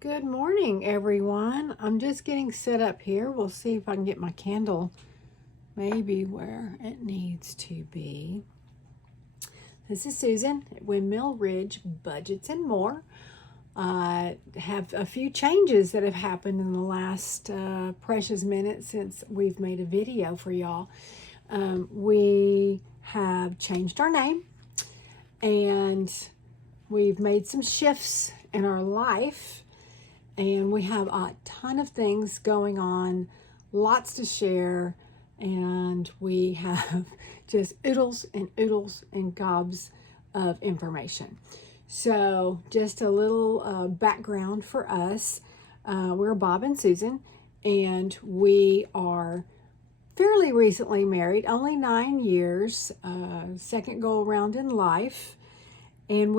Good morning, everyone. I'm just getting set up here. We'll see if I can get my candle maybe where it needs to be. This is Susan at Windmill Ridge Budgets and More. I have a few changes that have happened in the last precious minutes since we've made a video for y'all. We have changed our name and we've made some shifts in our life. And we have a ton of things going on, lots to share, and we have just oodles and gobs of information. So just a little background for us. We're Bob and Susan, and we are fairly recently married, only 9 years, second go around in life. And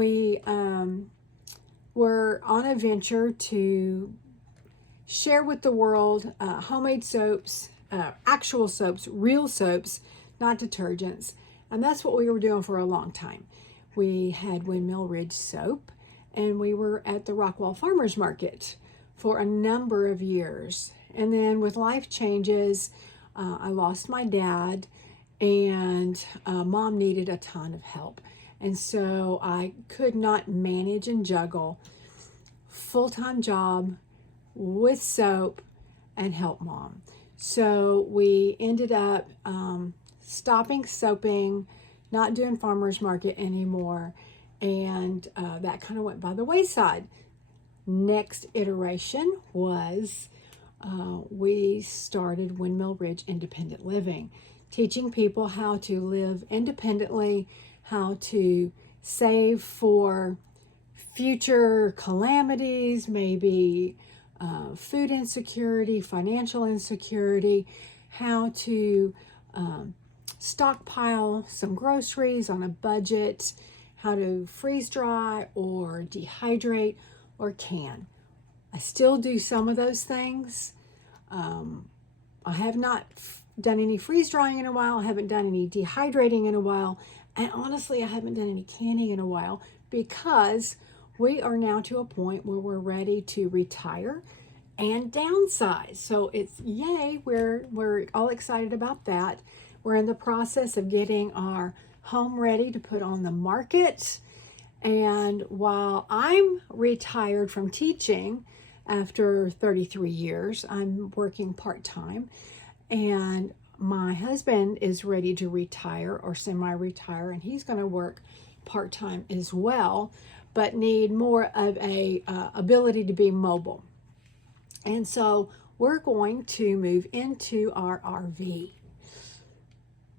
we're on a venture to share with the world homemade soaps, actual soaps, real soaps, not detergents. And that's what we were doing for a long time. We had Windmill Ridge soap, and we were at the Rockwall Farmers Market for a number of years. And then with life changes, I lost my dad, and mom needed a ton of help. And so I could not manage and juggle full-time job with soap and help mom. So we ended up stopping soaping, not doing farmers market anymore, and that kind of went by the wayside. Next iteration was we started Windmill Ridge Independent Living, teaching people how to live independently, how to save for future calamities, maybe food insecurity, financial insecurity, how to stockpile some groceries on a budget, how to freeze dry or dehydrate or can. I still do some of those things. I have not done any freeze drying in a while. I haven't done any dehydrating in a while. And honestly, I haven't done any canning in a while because we are now to a point where we're ready to retire and downsize. So it's yay, we're all excited about that. We're in the process of getting our home ready to put on the market. And while I'm retired from teaching after 33 years, I'm working part-time, and my husband is ready to retire or semi-retire, and he's going to work part-time as well, but need more of a ability to be mobile. And so we're going to move into our RV.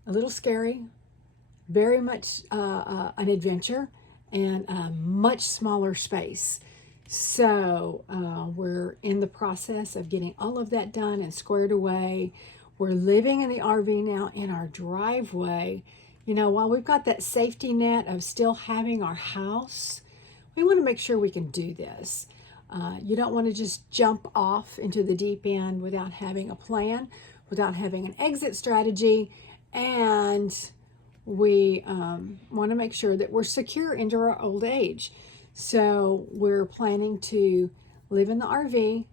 A little scary, very much an adventure, and a much smaller space. So we're in the process of getting all of that done and squared away. We're living in the RV now in our driveway. You know, while we've got that safety net of still having our house, we want to make sure we can do this. You don't want to just jump off into the deep end without having a plan, without having an exit strategy, and we want to make sure that we're secure into our old age. So we're planning to live in the RV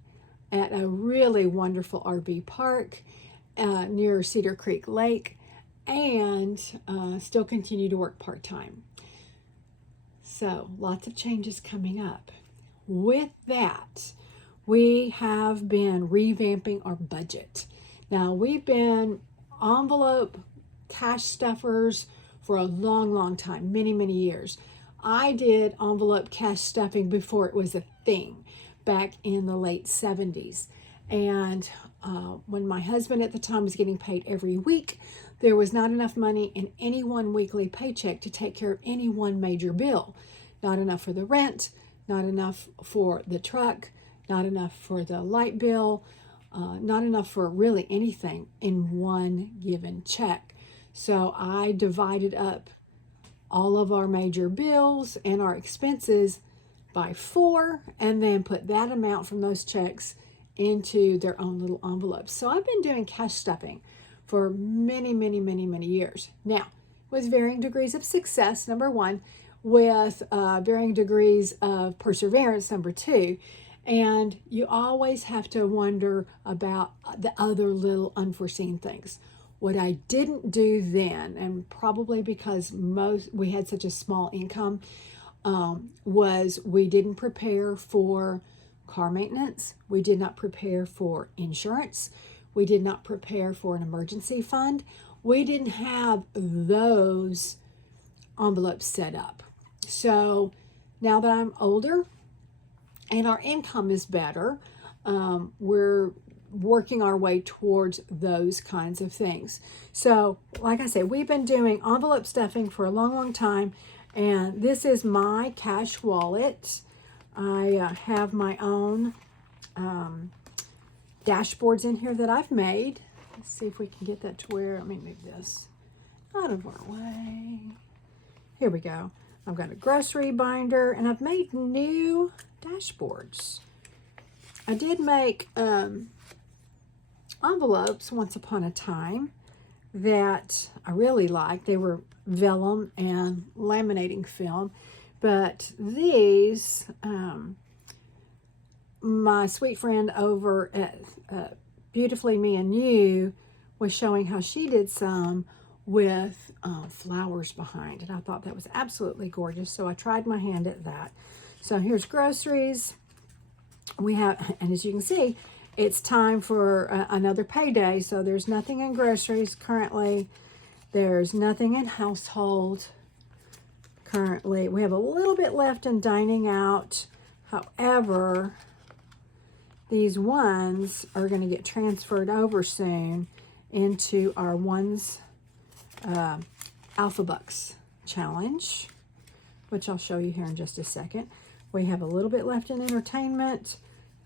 at a really wonderful RV park near Cedar Creek Lake, and still continue to work part-time. So lots of changes coming up. With that, we have been revamping our budget. Now, we've been envelope cash stuffers for a long time, many years. I did envelope cash stuffing before it was a thing back in the late 70s. And when my husband at the time was getting paid every week, there was not enough money in any one weekly paycheck to take care of any one major bill. Not enough for the rent, not enough for the truck, not enough for the light bill, not enough for really anything in one given check. So I divided up all of our major bills and our expenses by 4, and then put that amount from those checks into their own little envelopes. So I've been doing cash stuffing for many years. Now, with varying degrees of success, number one, with varying degrees of perseverance, number two. And you always have to wonder about the other little unforeseen things. What I didn't do then, and probably because we had such a small income, was we didn't prepare for car maintenance. We did not prepare for insurance. We did not prepare for an emergency fund. We didn't have those envelopes set up. So now that I'm older and our income is better, we're working our way towards those kinds of things. So, like I said, we've been doing envelope stuffing for a long, long time, and this is my cash wallet. I have my own dashboards in here that I've made. Let's see if we can get that to where, let me move this out of our way. Here we go. I've got a grocery binder, and I've made new dashboards. I did make envelopes once upon a time that I really liked. They were vellum and laminating film, but these, my sweet friend over at Beautifully Me and You was showing how she did some with flowers behind, and I thought that was absolutely gorgeous, so I tried my hand at that. So here's groceries. We have, and as you can see, it's time for another payday, so there's nothing in groceries currently. There's nothing in household currently. We have a little bit left in dining out. However, these ones are going to get transferred over soon into our ones Alpha Bucks challenge, which I'll show you here in just a second. We have a little bit left in entertainment,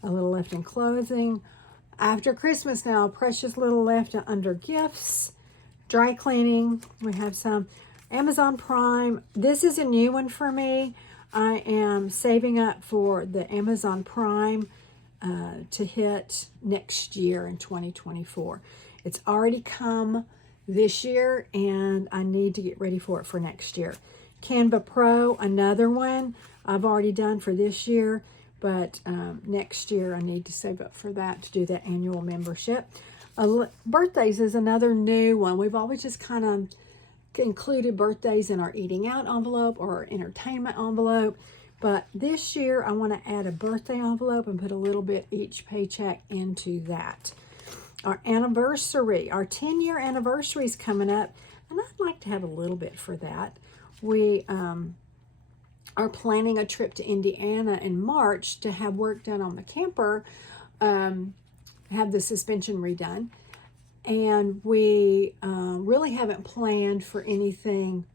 a little left in clothing. After Christmas now, precious little left under gifts. Dry cleaning, we have some. Amazon Prime, this is a new one for me. I am saving up for the Amazon Prime to hit next year in 2024. It's already come this year, and I need to get ready for it for next year. Canva Pro, another one I've already done for this year, but next year I need to save up for that to do the annual membership. Birthdays is another new one. We've always just kind of included birthdays in our eating out envelope or our entertainment envelope, but this year I want to add a birthday envelope and put a little bit each paycheck into that. Our anniversary, our 10-year anniversary is coming up, and I'd like to have a little bit for that. We are planning a trip to Indiana in March to have work done on the camper, have the suspension redone, and we really haven't planned for anything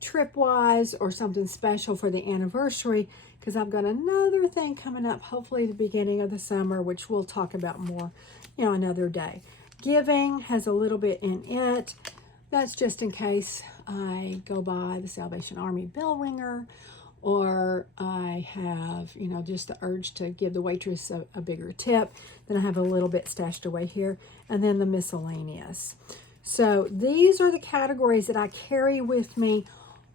trip-wise or something special for the anniversary, because I've got another thing coming up, hopefully the beginning of the summer, which we'll talk about more, another day. Giving has a little bit in it. That's just in case I go by the Salvation Army bell ringer, or I have, just the urge to give the waitress a bigger tip. Then I have a little bit stashed away here, and then the miscellaneous. So these are the categories that I carry with me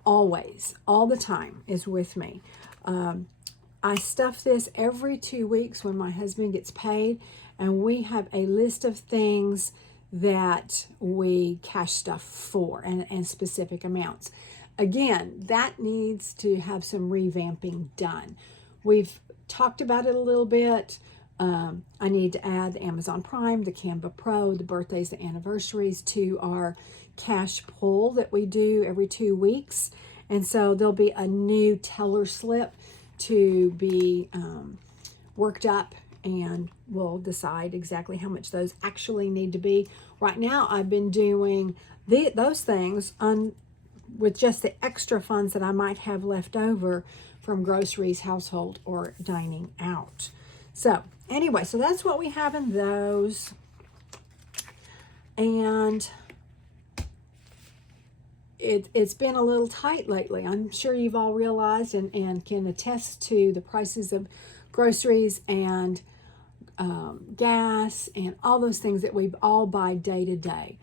always, all the time is with me. I stuff this every 2 weeks when my husband gets paid, and we have a list of things that we cash stuff for, and specific amounts. Again, that needs to have some revamping done. We've talked about it a little bit. I need to add the Amazon Prime, the Canva Pro, the birthdays, the anniversaries to our cash pull that we do every 2 weeks. And so there'll be a new teller slip to be worked up, and we'll decide exactly how much those actually need to be. Right now, I've been doing those things with just the extra funds that I might have left over from groceries, household, or dining out. So anyway, so that's what we have in those. And it's been a little tight lately. I'm sure you've all realized and can attest to the prices of groceries and gas and all those things that we all buy day to day.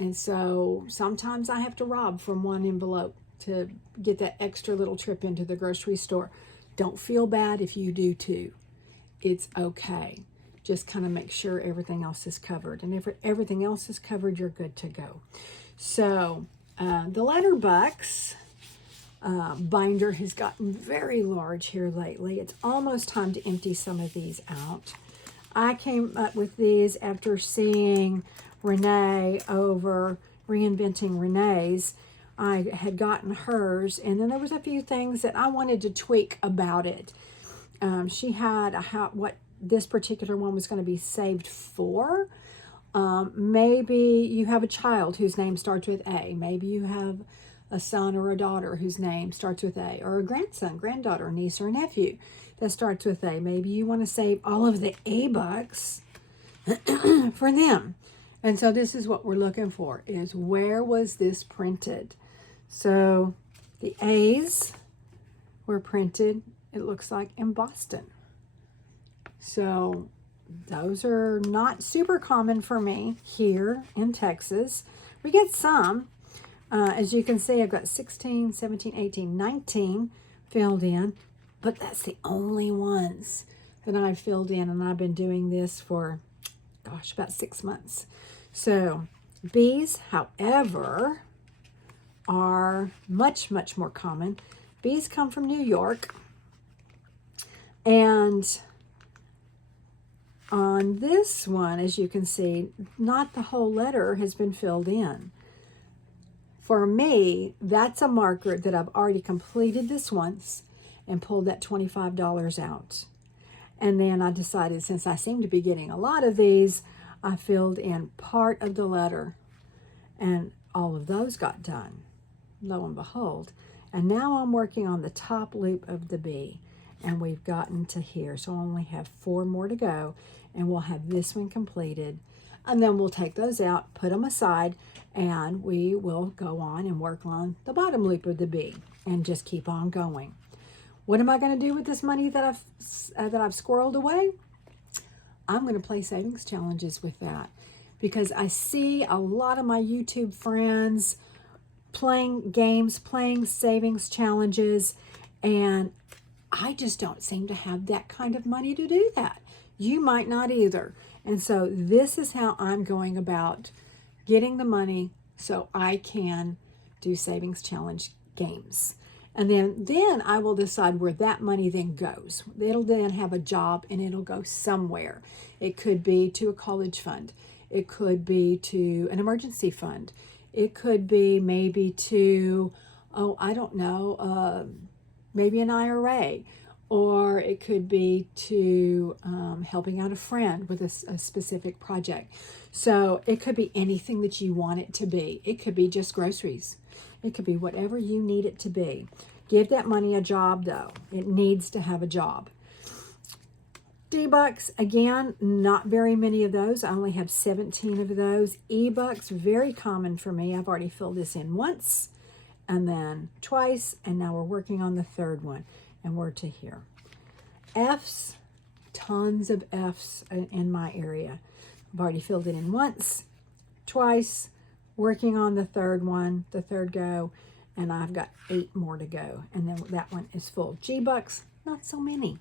And so sometimes I have to rob from one envelope to get that extra little trip into the grocery store. Don't feel bad if you do too. It's okay. Just kind of make sure everything else is covered. And if everything else is covered, you're good to go. So the Letterbucks binder has gotten very large here lately. It's almost time to empty some of these out. I came up with these after seeing Renee over Reinventing Renee's. I had gotten hers, and then there was a few things that I wanted to tweak about it. She had what this particular one was going to be saved for. Maybe you have a child whose name starts with A. Maybe you have a son or a daughter whose name starts with A, or a grandson, granddaughter, niece, or nephew that starts with A. Maybe you want to save all of the A bucks for them. And so this is what we're looking for, is where was this printed? So the A's were printed, it looks like, in Boston. So those are not super common for me here in Texas. We get some. As you can see, I've got 16, 17, 18, 19 filled in, but that's the only ones that I've filled in, and I've been doing this for, gosh, about 6 months. So B's, however, are much, much more common. B's come from New York, and on this one, as you can see, not the whole letter has been filled in. For me, that's a marker that I've already completed this once and pulled that $25 out. And then I decided, since I seem to be getting a lot of these, I filled in part of the letter, and all of those got done, lo and behold. And now I'm working on the top loop of the B, and we've gotten to here. So I only have 4 more to go, and we'll have this one completed. And then we'll take those out, put them aside, and we will go on and work on the bottom loop of the B and just keep on going. What am I going to do with this money that I've squirreled away? I'm going to play savings challenges with that, because I see a lot of my YouTube friends playing games, playing savings challenges, and I just don't seem to have that kind of money to do that. You might not either. And so this is how I'm going about getting the money so I can do savings challenge games. And then I will decide where that money then goes. It'll then have a job, and it'll go somewhere. It could be to a college fund. It could be to an emergency fund. It could be maybe to, I don't know, maybe an IRA. Or it could be to helping out a friend with a specific project. So it could be anything that you want it to be. It could be just groceries. It could be whatever you need it to be. Give that money a job, though. It needs to have a job. D-bucks, again, not very many of those. I only have 17 of those. E-bucks, very common for me. I've already filled this in once and then twice, and now we're working on the third one. And we're to here. F's, tons of F's in my area. I've already filled it in once, twice, working on the third one, the third go, and I've got 8 more to go. And then that one is full. G-bucks, not so many.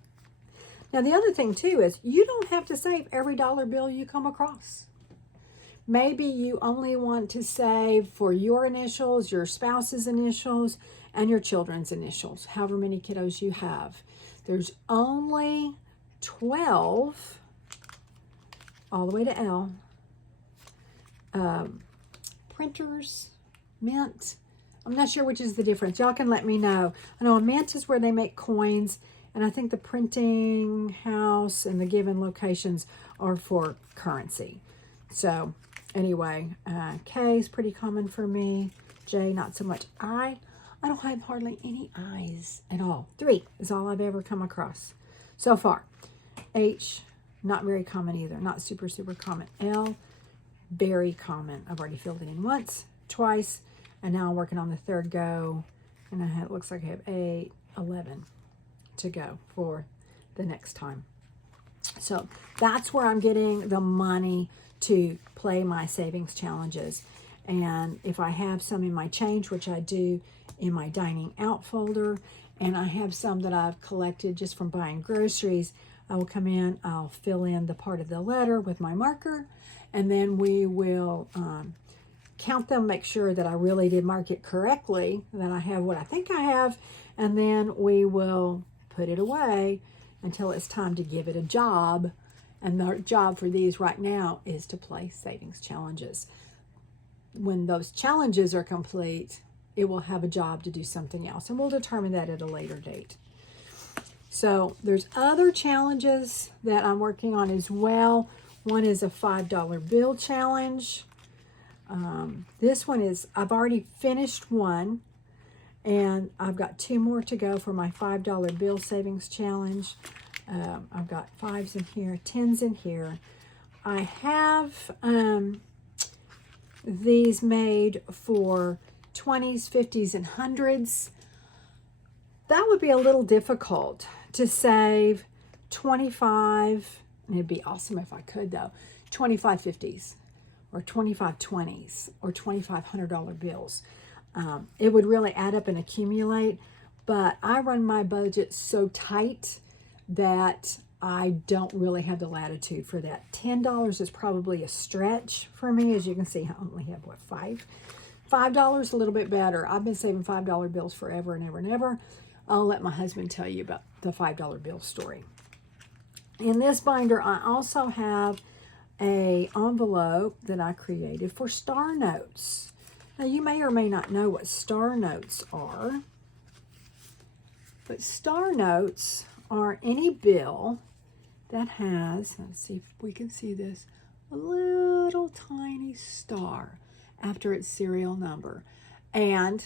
Now the other thing too is you don't have to save every dollar bill you come across. Maybe you only want to save for your initials, your spouse's initials, and your children's initials, however many kiddos you have. There's only 12, all the way to L, printers, mint. I'm not sure which is the difference. Y'all can let me know. I know a mint is where they make coins, and I think the printing house and the given locations are for currency. So anyway, K is pretty common for me. J, not so much. I don't have hardly any I's at all. 3 is all I've ever come across so far. H, not very common either. Not super, super common. L, very common. I've already filled it in once, twice, and now I'm working on the third go. And it looks like I have 8, 11 to go for the next time. So that's where I'm getting the money to play my savings challenges. And if I have some in my change, which I do, in my dining out folder, and I have some that I've collected just from buying groceries. I will come in, I'll fill in the part of the letter with my marker, and then we will count them, make sure that I really did mark it correctly, that I have what I think I have, and then we will put it away until it's time to give it a job. And the job for these right now is to play savings challenges. When those challenges are complete, it will have a job to do something else, and we'll determine that at a later date. So there's other challenges that I'm working on as well. One is a $5 bill challenge. This one is, I've already finished one, and I've got 2 more to go for my $5 bill savings challenge. I've got 5s in here, 10s in here. I have these made for 20s, 50s, and 100s. That would be a little difficult to save 25, and it'd be awesome if I could though, 25 50s or 25 20s or $2,500 bills. It would really add up and accumulate, but I run my budget so tight that I don't really have the latitude for that. $10 is probably a stretch for me. As you can see, I only have, what, 5? $5 a little bit better. I've been saving $5 bills forever and ever and ever. I'll let my husband tell you about the $5 bill story. In this binder, I also have a envelope that I created for star notes. Now, you may or may not know what star notes are, but star notes are any bill that has, let's see if we can see this, a little tiny star after its serial number. And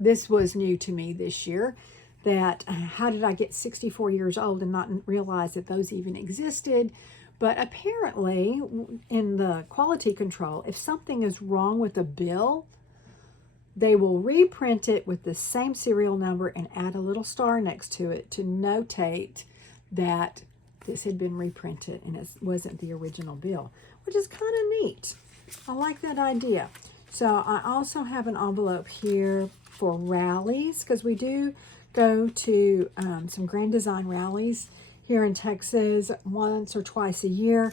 this was new to me this year, that how did I get 64 years old and not realize that those even existed? But apparently in the quality control, if something is wrong with a bill, they will reprint it with the same serial number and add a little star next to it to notate that this had been reprinted and it wasn't the original bill, which is kind of neat. I like that idea. So I also have an envelope here for rallies, because we do go to some Grand Design rallies here in Texas once or twice a year.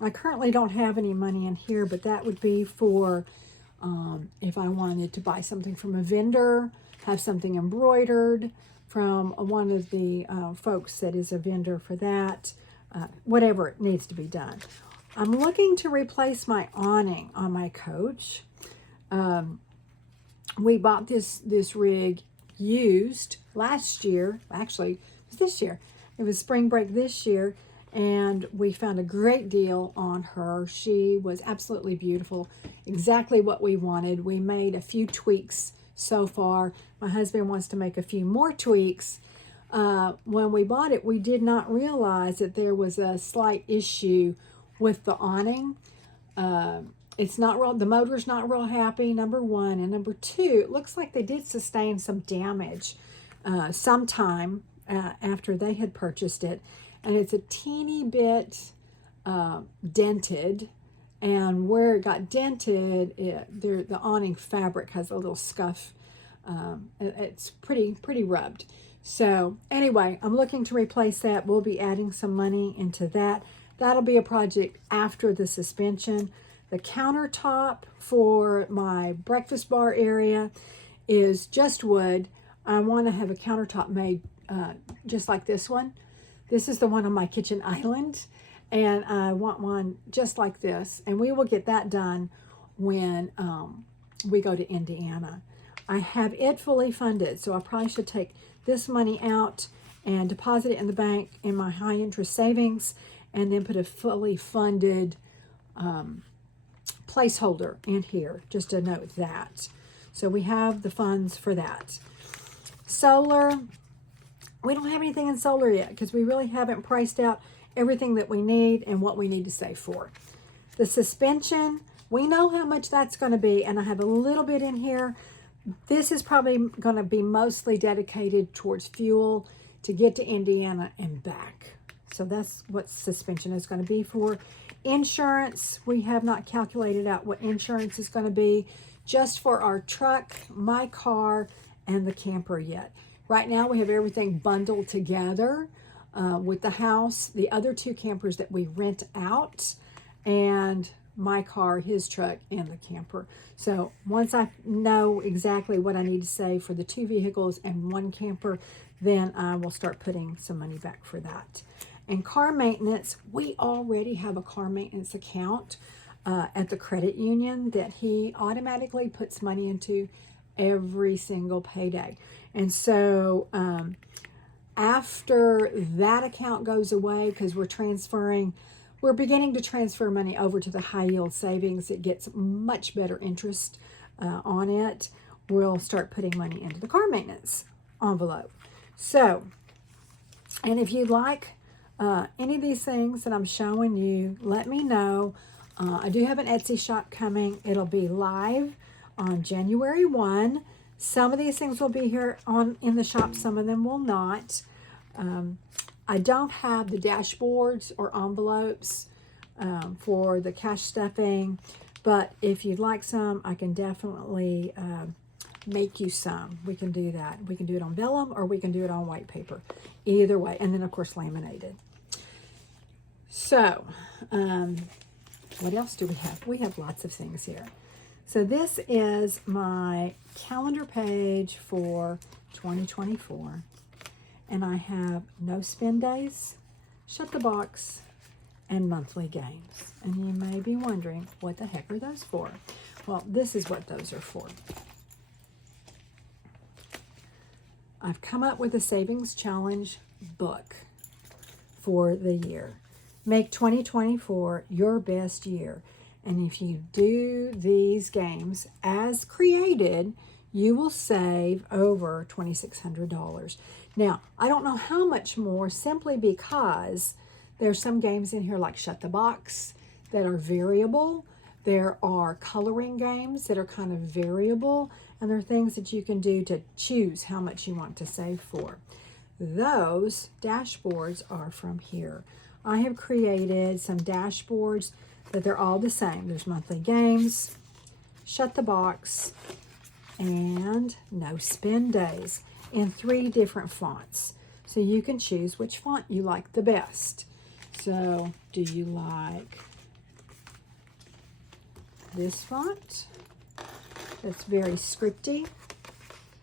I currently don't have any money in here, but that would be for if I wanted to buy something from a vendor, have something embroidered from one of the folks that is a vendor for that, whatever it needs to be done. I'm looking to replace my awning on my coach. We bought this rig used last year. Actually, it was this year. It was spring break this year, and we found a great deal on her. She was absolutely beautiful, exactly what we wanted. We made a few tweaks so far. My husband wants to make a few more tweaks. When we bought it, we did not realize that there was a slight issue with the awning. It's not real, the motor's not real happy, number one. And number two, it looks like they did sustain some damage sometime after they had purchased it. And it's a teeny bit dented. And where it got dented, the awning fabric has a little scuff. It's pretty rubbed. So anyway, I'm looking to replace that. We'll be adding some money into that. That'll be a project after the suspension. The countertop for my breakfast bar area is just wood. I want to have a countertop made just like this one. This is the one on my kitchen island, and I want one just like this. And we will get that done when we go to Indiana. I have it fully funded, so I probably should take this money out and deposit it in the bank in my high interest savings, and then put a fully funded placeholder in here, just to note that. So we have the funds for that. Solar, we don't have anything in solar yet because we really haven't priced out everything that we need and what we need to save for. The suspension, we know how much that's going to be, and I have a little bit in here. This is probably going to be mostly dedicated towards fuel to get to Indiana and back. So that's what suspension is going to be for. Insurance, we have not calculated out what insurance is going to be just for our truck, my car, and the camper yet. Right now we have everything bundled together with the house, the other 2 campers that we rent out, and my car, his truck, and the camper. So once I know exactly what I need to save for the 2 vehicles and 1 camper, then I will start putting some money back for that. And car maintenance, we already have a car maintenance account at the credit union that he automatically puts money into every single payday. And so after that account goes away, because we're beginning to transfer money over to the high yield savings. It gets much better interest on it. We'll start putting money into the car maintenance envelope. So, and if you'd like any of these things that I'm showing you, let me know. I do have an Etsy shop coming. It'll be live on January 1. Some of these things will be here in the shop. Some of them will not. I don't have the dashboards or envelopes for the cash stuffing, but if you'd like some, I can definitely make you some. We can do that. We can do it on vellum or we can do it on white paper. Either way. And then, of course, laminated. So, what else do we have? We have lots of things here. So this is my calendar page for 2024. And I have no spend days, shut the box, and monthly games. And you may be wondering, what the heck are those for? Well, this is what those are for. I've come up with a savings challenge book for the year. Make 2024 your best year. And if you do these games as created, you will save over $2,600. Now, I don't know how much more, simply because there's some games in here like Shut the Box that are variable. There are coloring games that are kind of variable, and there are things that you can do to choose how much you want to save for. Those dashboards are from here. I have created some dashboards that they're all the same. There's monthly games, Shut the Box, and no spend days in 3 different fonts. So you can choose which font you like the best. So do you like this font? That's very scripty.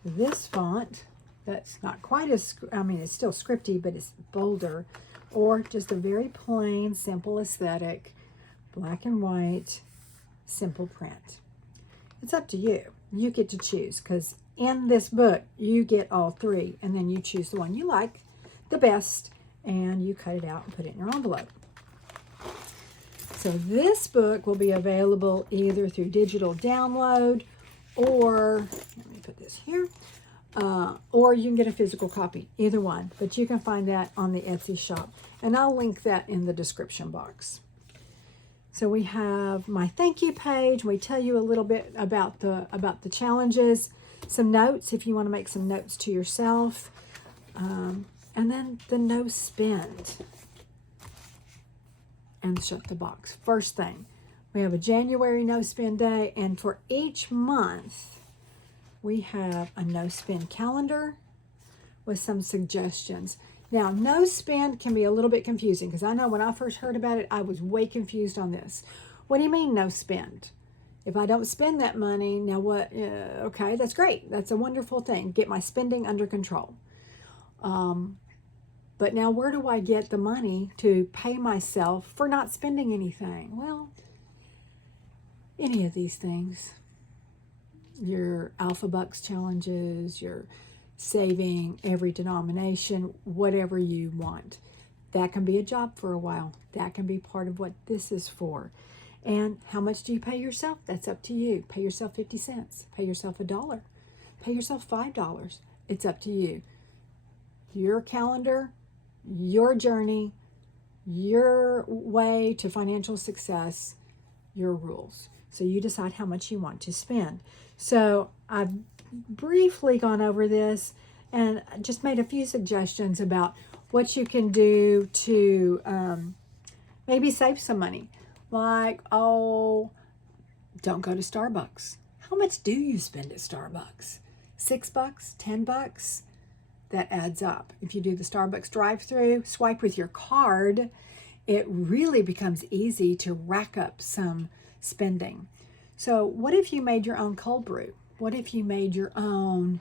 This font, that's not quite as, it's still scripty, but it's bolder. Or just a very plain, simple aesthetic, black and white, simple print. It's up to you. You get to choose, because in this book, you get all 3, and then you choose the one you like the best, and you cut it out and put it in your envelope. So this book will be available either through digital download, or, let me put this here, or you can get a physical copy, either one. But you can find that on the Etsy shop, and I'll link that in the description box. So we have my thank you page. We tell you a little bit about the challenges, some notes if you want to make some notes to yourself, and then the no spend and Shut the Box. First thing, we have a January no spend day, and for each month we have a no spend calendar with some suggestions. Now, no spend can be a little bit confusing, because I know when I first heard about it, I was way confused on this. What do you mean no spend? If I don't spend that money, now what? Okay, that's great. That's a wonderful thing. Get my spending under control. But now where do I get the money to pay myself for not spending anything? Well, any of these things. Your Alpha Bucks challenges, your saving every denomination, whatever you want. That can be a job for a while. That can be part of what this is for. And how much do you pay yourself? That's up to you. Pay yourself 50 cents. Pay yourself $1. Pay yourself $5. It's up to you. Your calendar, your journey, your way to financial success, your rules. So you decide how much you want to spend. So I've briefly gone over this and just made a few suggestions about what you can do to maybe save some money. Like, don't go to Starbucks. How much do you spend at Starbucks? $6, $10? that adds up. If you do the Starbucks drive-through, swipe with your card, it really becomes easy to rack up some spending. So what if you made your own cold brew? What if you made your own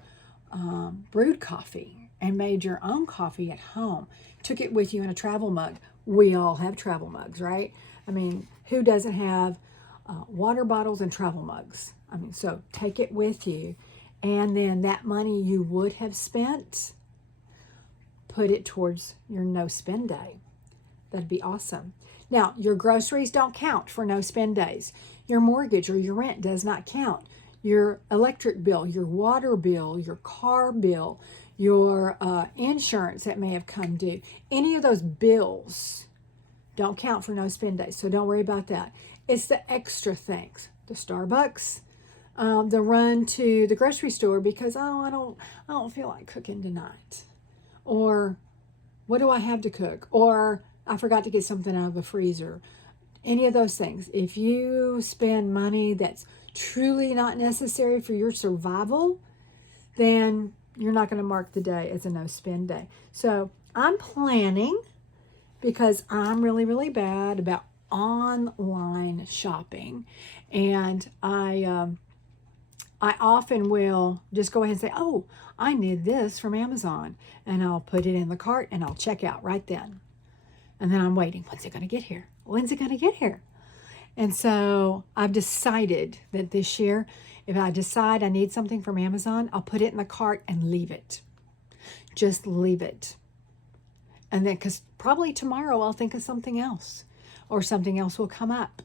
brewed coffee and made your own coffee at home? Took it with you in a travel mug. We all have travel mugs, right? I mean, who doesn't have water bottles and travel mugs? I mean, so take it with you. And then that money you would have spent, put it towards your no spend day. That'd be awesome. Now, your groceries don't count for no spend days. Your mortgage or your rent does not count. Your electric bill, your water bill, your car bill, your insurance that may have come due. Any of those bills don't count for no spend days, so don't worry about that. It's the extra things. The Starbucks, the run to the grocery store because, oh, I don't feel like cooking tonight. Or what do I have to cook? Or I forgot to get something out of the freezer. Any of those things. If you spend money that's truly not necessary for your survival, then you're not going to mark the day as a no spend day. So I'm planning, because I'm really, really bad about online shopping. And I often will just go ahead and say, oh, I need this from Amazon. And I'll put it in the cart and I'll check out right then. And then I'm waiting. When's it going to get here? When's it going to get here? And so I've decided that this year, if I decide I need something from Amazon, I'll put it in the cart and leave it. Just leave it. And then, because probably tomorrow I'll think of something else, or something else will come up.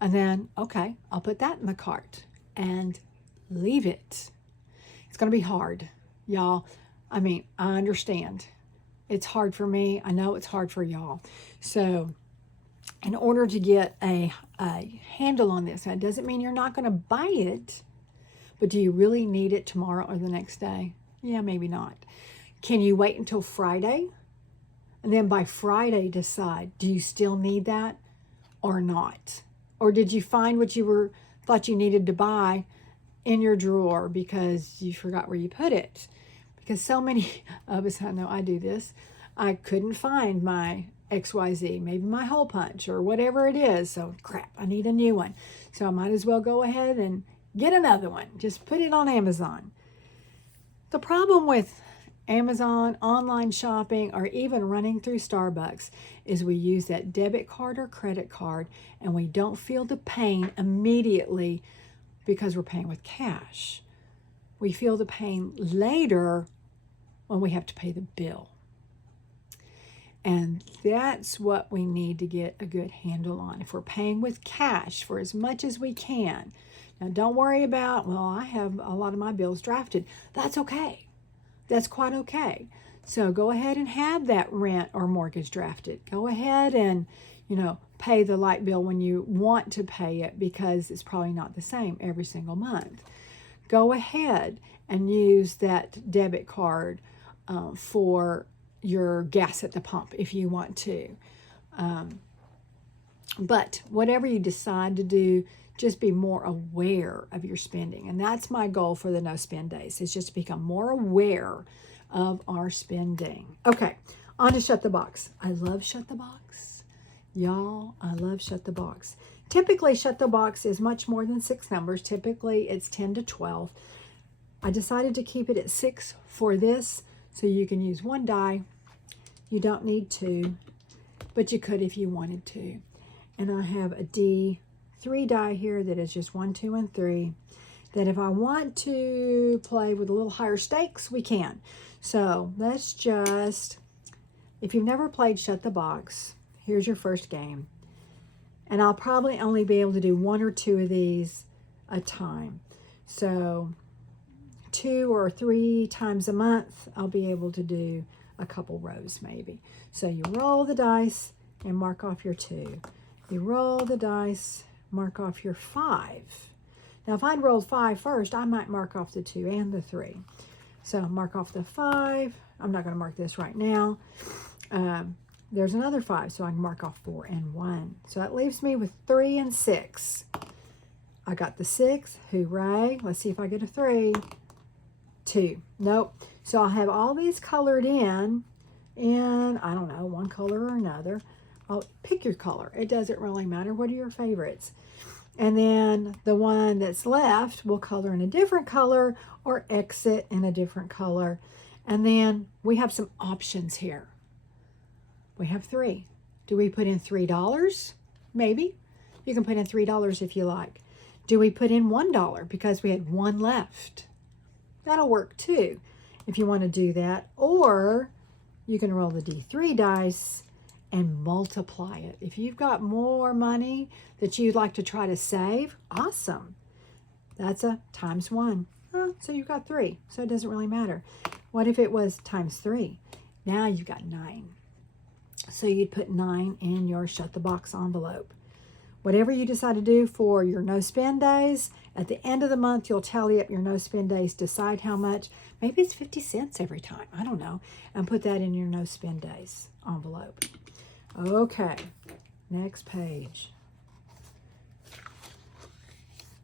And then, okay, I'll put that in the cart and leave it. It's going to be hard, y'all. I mean, I understand. It's hard for me. I know it's hard for y'all. So in order to get a handle on this, that doesn't mean you're not going to buy it, but do you really need it tomorrow or the next day? Yeah, maybe not. Can you wait until Friday? And then by Friday decide, do you still need that or not? Or did you find what you thought you needed to buy in your drawer because you forgot where you put it? Because so many of us, I know I do this, I couldn't find my XYZ, maybe my hole punch or whatever it is. So crap, I need a new one. So I might as well go ahead and get another one. Just put it on Amazon. The problem with Amazon, online shopping, or even running through Starbucks is we use that debit card or credit card and we don't feel the pain immediately because we're paying with cash. We feel the pain later when we have to pay the bill. And that's what we need to get a good handle on. If we're paying with cash for as much as we can. Now, don't worry about, well, I have a lot of my bills drafted. That's okay. That's quite okay. So go ahead and have that rent or mortgage drafted. Go ahead and, pay the light bill when you want to pay it because it's probably not the same every single month. Go ahead and use that debit card for your gas at the pump if you want to. But whatever you decide to do, just be more aware of your spending. And that's my goal for the no spend days, is just to become more aware of our spending. Okay, on to Shut the Box. I love Shut the Box. Y'all, I love Shut the Box. Typically, Shut the Box is much more than 6 numbers. Typically, it's 10 to 12. I decided to keep it at 6 for this, so you can use 1 die. You don't need 2, but you could if you wanted to. And I have a D3 die here that is just 1, 2, and 3. That if I want to play with a little higher stakes, we can. So let's just, if you've never played Shut the Box, here's your first game. And I'll probably only be able to do 1 or 2 of these a time. So 2 or 3 times a month, I'll be able to do a couple rows maybe. So you roll the dice and mark off your 2. You roll the dice, mark off your 5. Now if I'd rolled 5 first, I might mark off the 2 and the 3. So mark off the 5. I'm not going to mark this right now. There's another 5, so I can mark off 4 and 1. So that leaves me with 3 and 6. I got the 6, hooray. Let's see if I get a 3. 2. Nope. So I'll have all these colored in, and I don't know, one color or another. I'll pick your color. It doesn't really matter. What are your favorites? And then the one that's left will color in a different color or exit in a different color. And then we have some options here. We have 3. Do we put in $3? Maybe. You can put in $3 if you like. Do we put in $1 because we had 1 left? That'll work too if you want to do that. Or you can roll the D3 dice and multiply it. If you've got more money that you'd like to try to save, awesome. That's a times 1. So you've got 3, so it doesn't really matter. What if it was times 3? Now you've got 9. So you'd put 9 in your shut the box envelope. Whatever you decide to do for your no spend days, at the end of the month, you'll tally up your no spend days, decide how much. Maybe it's 50 cents every time. I don't know. And put that in your no spend days envelope. Okay, next page.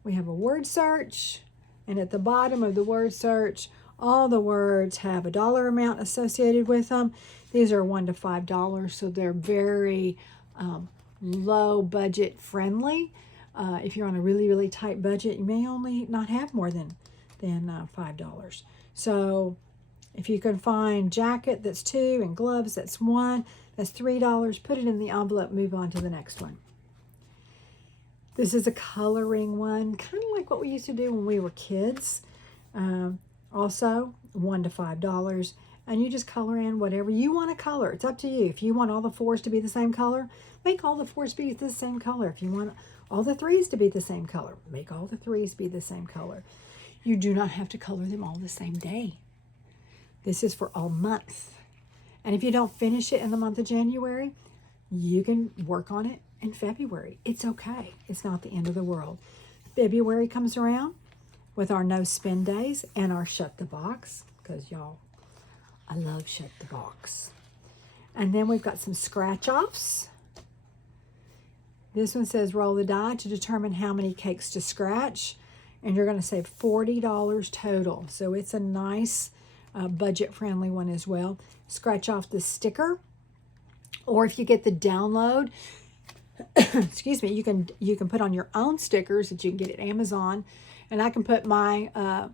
We have a word search, and at the bottom of the word search, all the words have a dollar amount associated with them. These are $1 to $5, so they're very low budget friendly. If you're on a really, really tight budget, you may only not have more than $5. So if you can find jacket, that's 2, and gloves, that's 1, that's $3. Put it in the envelope, move on to the next one. This is a coloring one, kind of like what we used to do when we were kids. Also, $1 to $5. And you just color in whatever you want to color. It's up to you. If you want all the 4s to be the same color, make all the 4s be the same color. If you want all the 3s to be the same color, make all the 3s be the same color. You do not have to color them all the same day. This is for all month. And if you don't finish it in the month of January, you can work on it in February. It's okay. It's not the end of the world. February comes around with our no spend days and our shut the box, because y'all, I love shut the box. And then we've got some scratch offs. This one says roll the die to determine how many cakes to scratch. And you're going to save $40 total. So it's a nice budget friendly one as well. Scratch off the sticker. Or if you get the download, excuse me, you can put on your own stickers that you can get at Amazon. And I can put my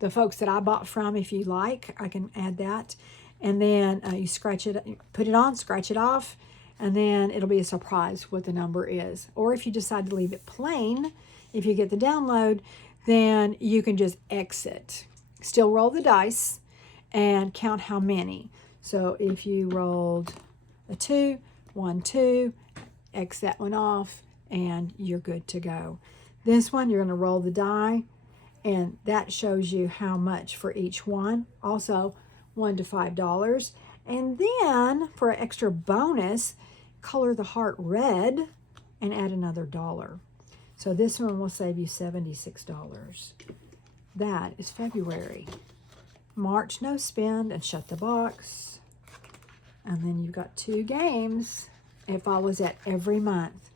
the folks that I bought from, if you like, I can add that. And then you scratch it, put it on, scratch it off, and then it'll be a surprise what the number is. Or if you decide to leave it plain, if you get the download, then you can just exit. Still roll the dice and count how many. So if you rolled a 2, 1, 2, X that one off, and you're good to go. This one, you're going to roll the die, and that shows you how much for each one. Also, $1 to $5. And then, for an extra bonus, color the heart red and add another $1. So this one will save you $76. That is February. March, no spend and shut the box. And then you've got 2 games. It follows that every month.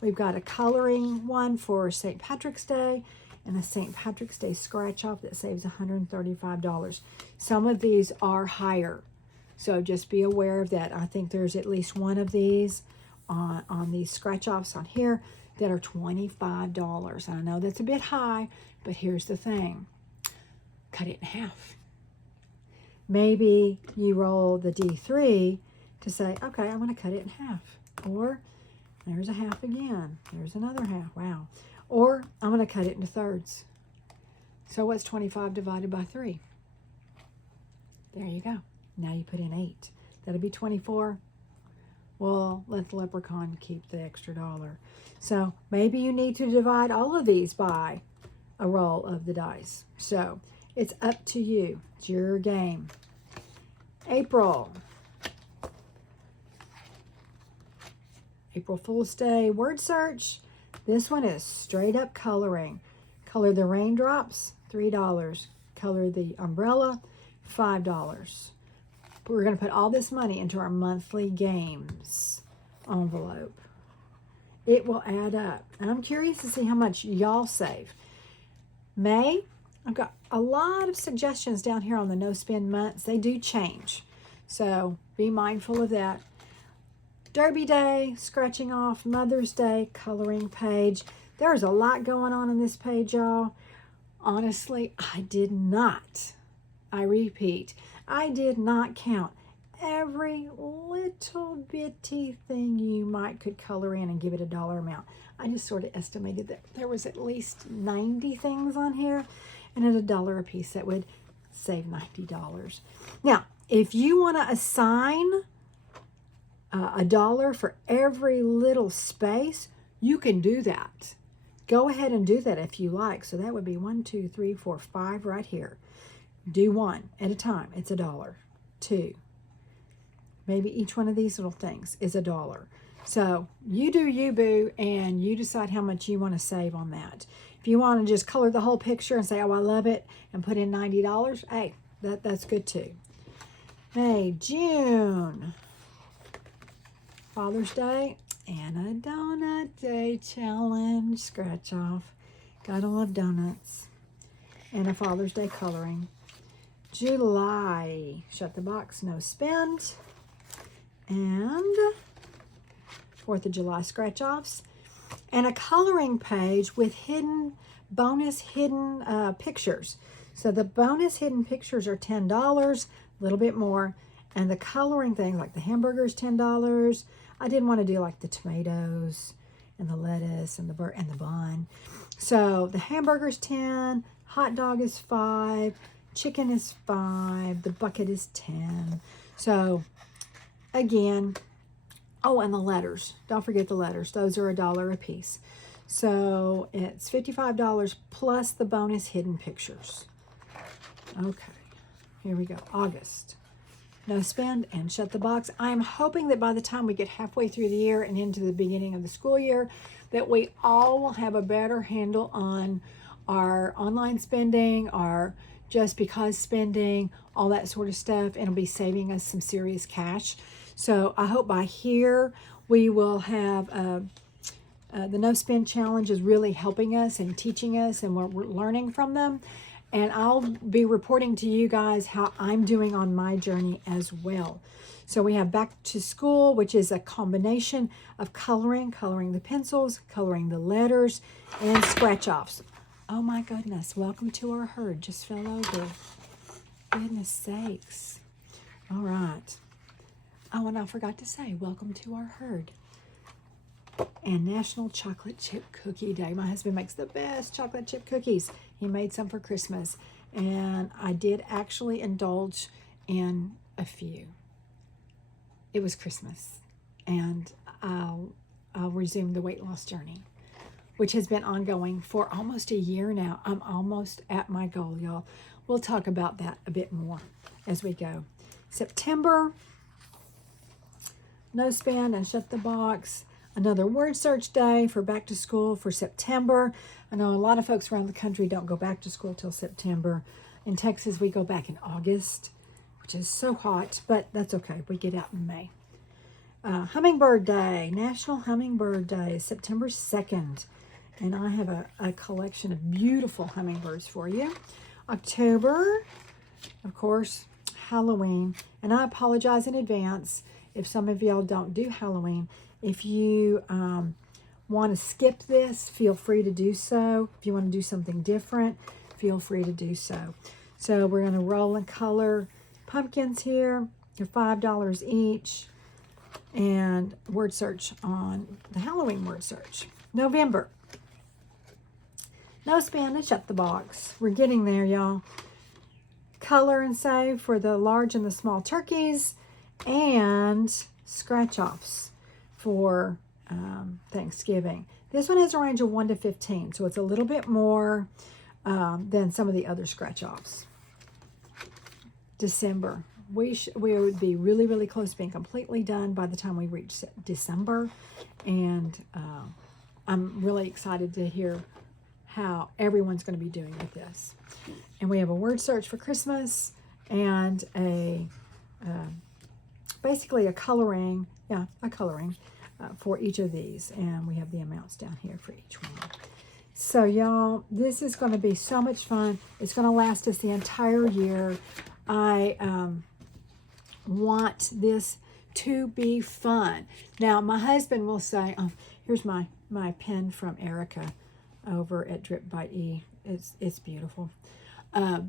We've got a coloring one for St. Patrick's Day and a St. Patrick's Day scratch off that saves $135. Some of these are higher, so just be aware of that. I think there's at least one of these on these scratch offs on here that are $25. I know that's a bit high, but here's the thing. Cut it in half. Maybe you roll the D3 to say, okay, I'm going to cut it in half. Or there's a half again. There's another half. Wow. Or I'm going to cut it into thirds. So what's 25 divided by 3? There you go. Now you put in 8. That'll be 24. Well, let the leprechaun keep the extra $1. So maybe you need to divide all of these by a roll of the dice. So it's up to you. It's your game. April. April Fool's Day word search. This one is straight up coloring. Color the raindrops, $3. Color the umbrella, $5. We're going to put all this money into our monthly games envelope. It will add up. And I'm curious to see how much y'all save. May, I've got a lot of suggestions down here on the no spend months. They do change, so be mindful of that. Derby Day, scratching off. Mother's Day, coloring page. There's a lot going on in this page, y'all. Honestly, I repeat, I did not count every little bitty thing you could color in and give it a dollar amount. I just sort of estimated that there was at least 90 things on here, and at $1 a piece, that would save $90. Now, if you want to assign $1 for every little space, you can do that. Go ahead and do that if you like. So that would be 1, 2, 3, 4, 5 right here. Do one at a time. It's $1. 2. Maybe each one of these little things is $1. So you do you, boo, and you decide how much you want to save on that. If you want to just color the whole picture and say, oh, I love it, and put in $90, hey, that's good too. Hey, June. Father's Day and a donut day challenge. Scratch off. Gotta love donuts. And a Father's Day coloring. July. Shut the box, no spend. And 4th of July scratch offs. And a coloring page with bonus hidden pictures. So the bonus hidden pictures are $10, a little bit more. And the coloring things like the hamburgers, $10. I didn't want to do like the tomatoes and the lettuce and the bun. So the hamburger's 10, hot dog is 5, chicken is 5, the bucket is 10. So again, oh, and the letters. Don't forget the letters. Those are $1 a piece. So it's $55 plus the bonus hidden pictures. Okay, here we go. August. No spend and shut the box. I'm hoping that by the time we get halfway through the year and into the beginning of the school year, that we all will have a better handle on our online spending, our just because spending, all that sort of stuff, and it'll be saving us some serious cash. So I hope by here we will have the no spend challenge is really helping us and teaching us, and we're learning from them. And I'll be reporting to you guys how I'm doing on my journey as well. So we have back to school, which is a combination of coloring the pencils, coloring the letters, and scratch offs. Oh my goodness, welcome to our herd. Just fell over. Goodness sakes. All right. Oh, and I forgot to say, welcome to our herd. And National Chocolate Chip Cookie Day. My husband makes the best chocolate chip cookies. He made some for Christmas, and I did actually indulge in a few. It was Christmas, and I'll resume the weight loss journey, which has been ongoing for almost a year now. I'm almost at my goal, y'all. We'll talk about that a bit more as we go. September, no spend and shut the box. Another word search day for back to school for September. I know a lot of folks around the country don't go back to school till September. In Texas, we go back in August, which is so hot, but that's okay. We get out in May. Hummingbird Day, National Hummingbird Day, September 2nd. And I have a collection of beautiful hummingbirds for you. October, of course, Halloween. And I apologize in advance if some of y'all don't do Halloween. If you want to skip this, feel free to do so. If you want to do something different, feel free to do so. So we're going to roll and color pumpkins here. They're $5 each. And word search on the Halloween word search. November. No spend and shut the box. We're getting there, y'all. Color and save for the large and the small turkeys. And scratch offs for Thanksgiving. This one has a range of 1 to 15, so it's a little bit more than some of the other scratch offs. December. We would be really, really close to being completely done by the time we reach December, and I'm really excited to hear how everyone's going to be doing with this. And we have a word search for Christmas and basically a coloring, for each of these. And we have the amounts down here for each one. So y'all, this is going to be so much fun. It's going to last us the entire year. I want this to be fun. Now, my husband will say, here's my pen from Erica over at Drip by E. It's beautiful. My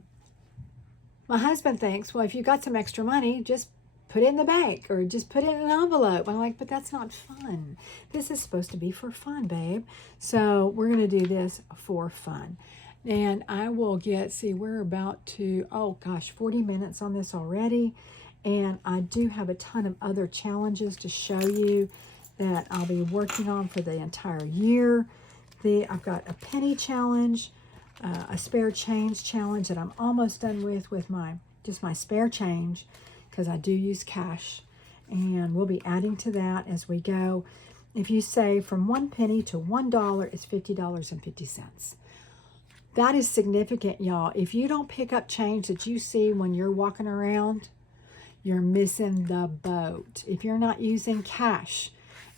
husband thinks, well, if you got some extra money, just put it in the bank or just put it in an envelope. I'm like, but that's not fun. This is supposed to be for fun, babe. So we're going to do this for fun. And I will we're about to, 40 minutes on this already. And I do have a ton of other challenges to show you that I'll be working on for the entire year. I've got a penny challenge, a spare change challenge that I'm almost done with my spare change, because I do use cash, and we'll be adding to that as we go. If you save from 1 penny to $1, it's $50.50. That is significant, y'all. If you don't pick up change that you see when you're walking around, you're missing the boat. If you're not using cash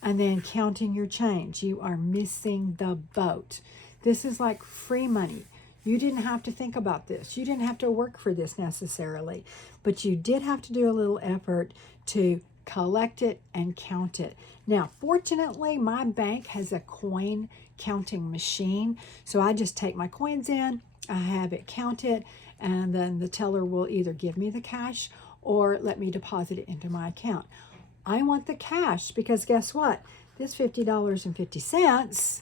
and then counting your change, you are missing the boat. This is like free money. You didn't have to think about this. You didn't have to work for this necessarily, but you did have to do a little effort to collect it and count it. Now, fortunately, my bank has a coin counting machine, so I just take my coins in, I have it counted, and then the teller will either give me the cash or let me deposit it into my account. I want the cash because guess what? This $50.50,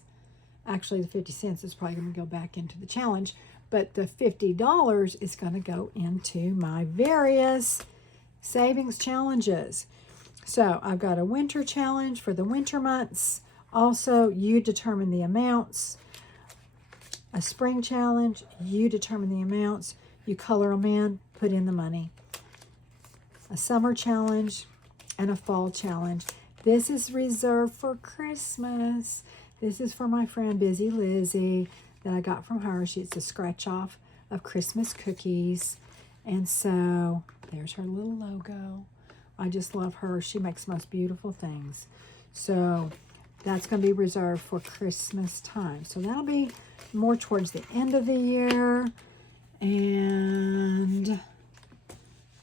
actually the 50 cents is probably going to go back into the challenge, but the $50 is going to go into my various savings challenges. So I've got a winter challenge for the winter months. Also, you determine the amounts. A spring challenge, you determine the amounts. You color them in, put in the money. A summer challenge and a fall challenge. This is reserved for Christmas. This is for my friend Busy Lizzie that I got from her. It's a scratch off of Christmas cookies. And so there's her little logo. I just love her. She makes the most beautiful things. So that's going to be reserved for Christmas time. So that'll be more towards the end of the year. And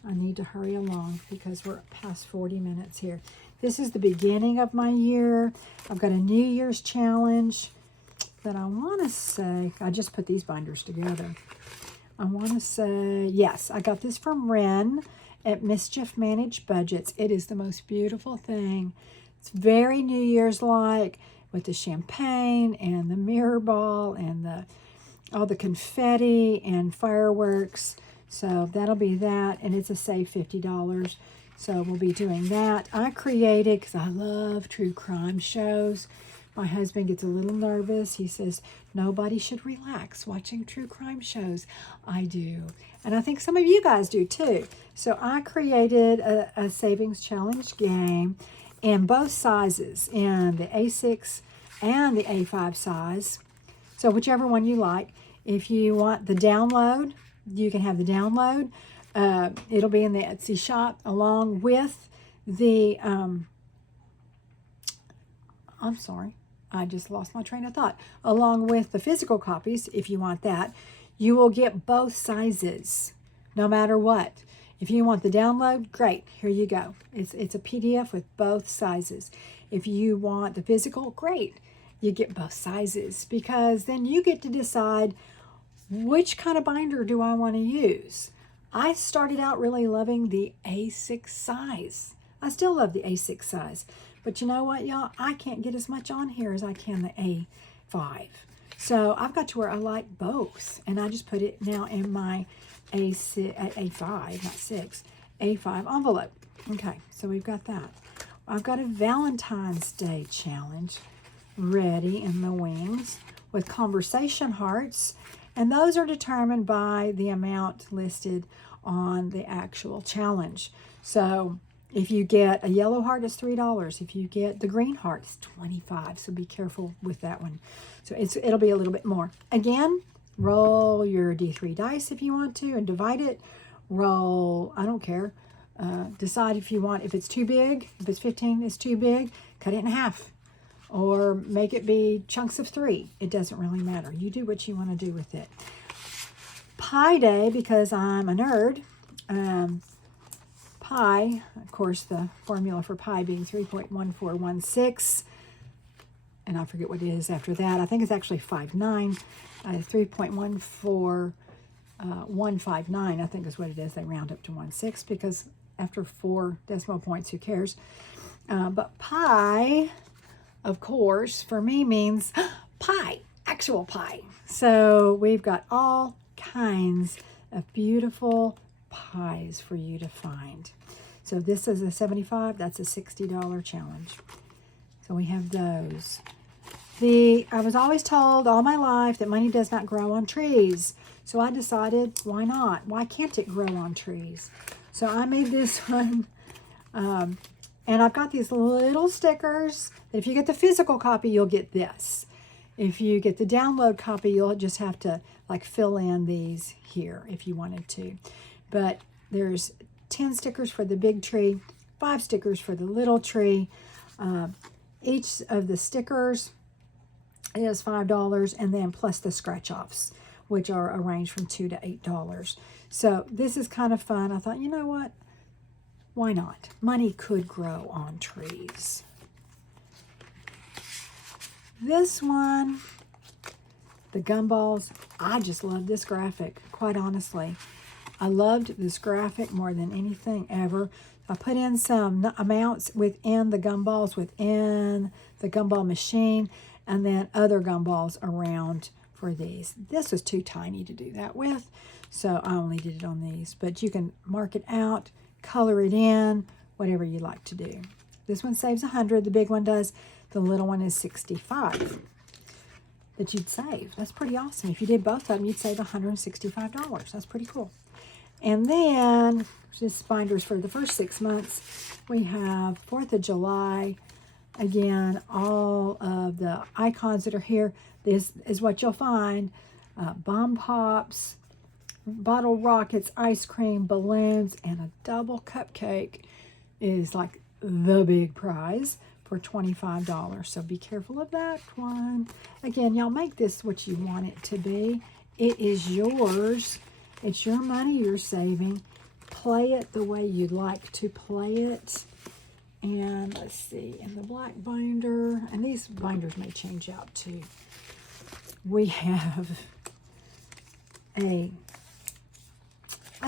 I need to hurry along because we're past 40 minutes here. This is the beginning of my year. I've got a New Year's challenge that I want to say, I just put these binders together. I want to say, yes, I got this from Ren at Mischief Managed Budgets. It is the most beautiful thing. It's very New Year's-like with the champagne and the mirror ball and all the confetti and fireworks. So that'll be that, and it's a save $50. So we'll be doing that. I created, because I love true crime shows. My husband gets a little nervous. He says, nobody should relax watching true crime shows. I do. And I think some of you guys do too. So I created a savings challenge game in both sizes, in the A6 and the A5 size. So whichever one you like. If you want the download, you can have the download. It'll be in the Etsy shop along with the, I'm sorry, I just lost my train of thought. Along with the physical copies, if you want that, you will get both sizes, no matter what. If you want the download, great, here you go. It's a PDF with both sizes. If you want the physical, great, you get both sizes, because then you get to decide which kind of binder do I want to use. I started out really loving the A6 size. I still love the A6 size. But you know what, y'all? I can't get as much on here as I can the A5. So I've got to where I like both. And I just put it now in my A5, not 6, A5 envelope. Okay, so we've got that. I've got a Valentine's Day challenge ready in the wings with conversation hearts. And those are determined by the amount listed on the actual challenge. So if you get a yellow heart, it's $3. If you get the green heart, it's $25. So be careful with that one. So it'll be a little bit more. Again, roll your D3 dice if you want to and divide it. Roll, I don't care. Decide if you want, if it's too big, if it's 15, it's too big, cut it in half. or make it be chunks of 3. It doesn't really matter. You do what you want to do with it. Pi day, because I'm a nerd. Pi, of course, the formula for pi being 3.1416. And I forget what it is after that. I think it's actually 59. 3.14159, I think is what it is. They round up to 16 because after 4 decimal points, who cares? But pi, of course, for me means pie, actual pie. So we've got all kinds of beautiful pies for you to find. So this is a $75, that's a $60 challenge. So we have those. I was always told all my life that money does not grow on trees. So I decided, why not? Why can't it grow on trees? So I made this one. And I've got these little stickers. If you get the physical copy, you'll get this. If you get the download copy, you'll just have to like fill in these here if you wanted to. But there's 10 stickers for the big tree, 5 stickers for the little tree. Each of the stickers is $5, and then plus the scratch-offs, which are arranged from $2 to $8. So this is kind of fun. I thought, you know what? Why not? Money could grow on trees. This one, the gumballs, I just love this graphic, quite honestly. I loved this graphic more than anything ever. I put in some amounts within the gumballs, within the gumball machine, and then other gumballs around for these. This was too tiny to do that with, so I only did it on these. But you can mark it out, color it in, whatever you like to do. This one saves 100, the big one does. The little one is 65 that you'd save. That's pretty awesome. If you did both of them, you'd save $165. That's pretty cool. And then, just binders for the first 6 months, we have 4th of July. Again, all of the icons that are here, this is what you'll find. Bomb pops, bottle rockets, ice cream, balloons, and a double cupcake is like the big prize for $25. So be careful of that one. Again, y'all make this what you want it to be. It is yours. It's your money you're saving. Play it the way you'd like to play it. And let's see, in the black binder, and these binders may change out too. We have a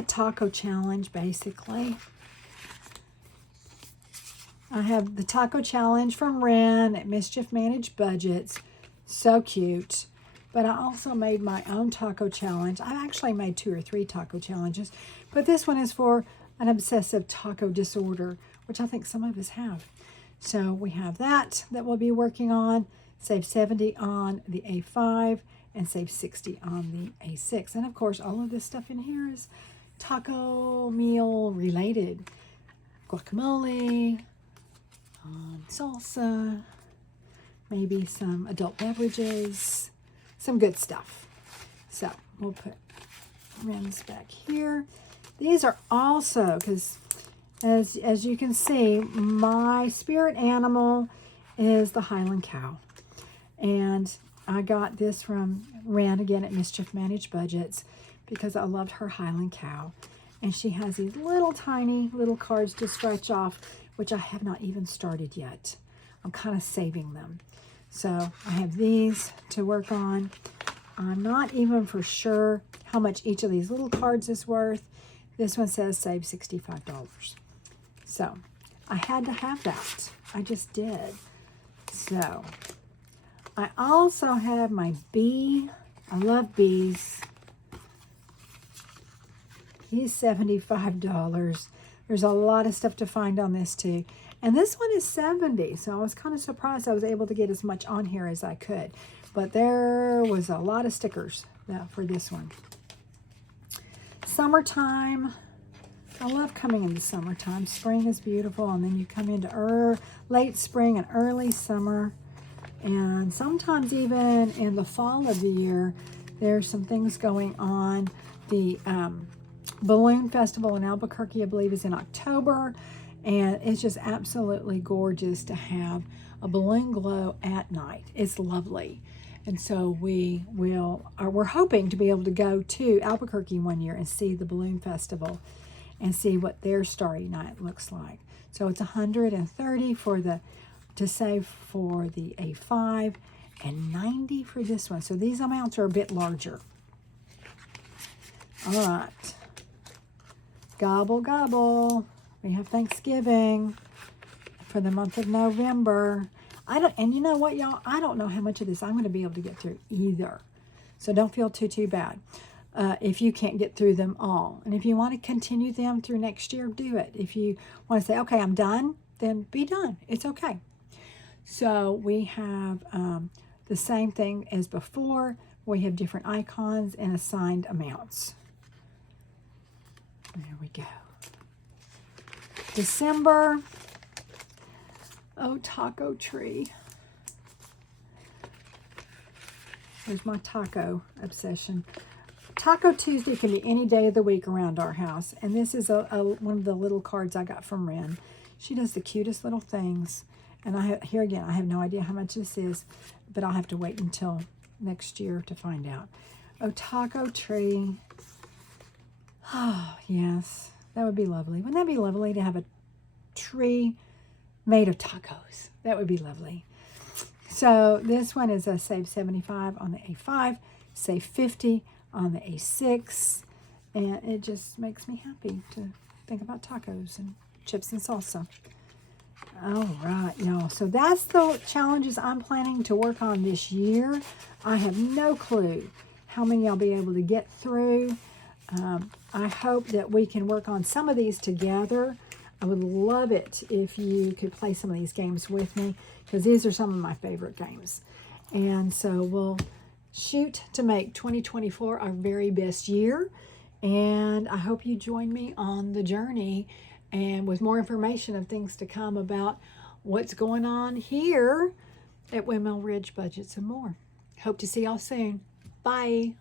taco challenge, basically. I have the taco challenge from Ren at Mischief Managed Budgets. So cute. But I also made my own taco challenge. I actually made 2 or 3 taco challenges. But this one is for an obsessive taco disorder, which I think some of us have. So we have that we'll be working on. Save 70 on the A5 and save 60 on the A6. And of course, all of this stuff in here is taco meal related. Guacamole, salsa, maybe some adult beverages, some good stuff. So we'll put rims back here. These are also, because as you can see, my spirit animal is the Highland cow. And I got this from Ren, again at Mischief Managed Budgets, because I loved her Highland cow. And she has these little tiny little cards to scratch off, which I have not even started yet. I'm kind of saving them. So I have these to work on. I'm not even for sure how much each of these little cards is worth. This one says save $65. So I had to have that. I just did. So I also have my bee. I love bees. He's $75. There's a lot of stuff to find on this too. And this one is $70. So I was kind of surprised I was able to get as much on here as I could. But there was a lot of stickers for this one. Summertime. I love coming into summertime. Spring is beautiful, and then you come into late spring and early summer. And sometimes even in the fall of the year, there's some things going on. The Balloon Festival in Albuquerque, I believe, is in October. And it's just absolutely gorgeous to have a balloon glow at night. It's lovely. And so we're hoping to be able to go to Albuquerque one year and see the balloon festival and see what their starry night looks like. So it's $130 to save for the A5 and $90 for this one. So these amounts are a bit larger. All right. Gobble, gobble. We have Thanksgiving for the month of November. And you know what, y'all? I don't know how much of this I'm going to be able to get through either. So don't feel too bad if you can't get through them all. And if you want to continue them through next year, do it. If you want to say, okay, I'm done, then be done. It's okay. So we have the same thing as before. We have different icons and assigned amounts. There we go. December. Oh, taco tree. There's my taco obsession. Taco Tuesday can be any day of the week around our house. And this is one of the little cards I got from Ren. She does the cutest little things. And here again, I have no idea how much this is, but I'll have to wait until next year to find out. Oh, taco tree. Oh, yes. That would be lovely. Wouldn't that be lovely to have a tree made of tacos? That would be lovely. So this one is a save 75 on the A5, save 50 on the A6, and it just makes me happy to think about tacos and chips and salsa. All right, y'all. So that's the challenges I'm planning to work on this year. I have no clue how many I'll be able to get through. I hope that we can work on some of these together. I would love it if you could play some of these games with me, because these are some of my favorite games. And so we'll shoot to make 2024 our very best year. And I hope you join me on the journey, and with more information of things to come about what's going on here at Windmill Ridge Budgets and More. Hope to see y'all soon. Bye.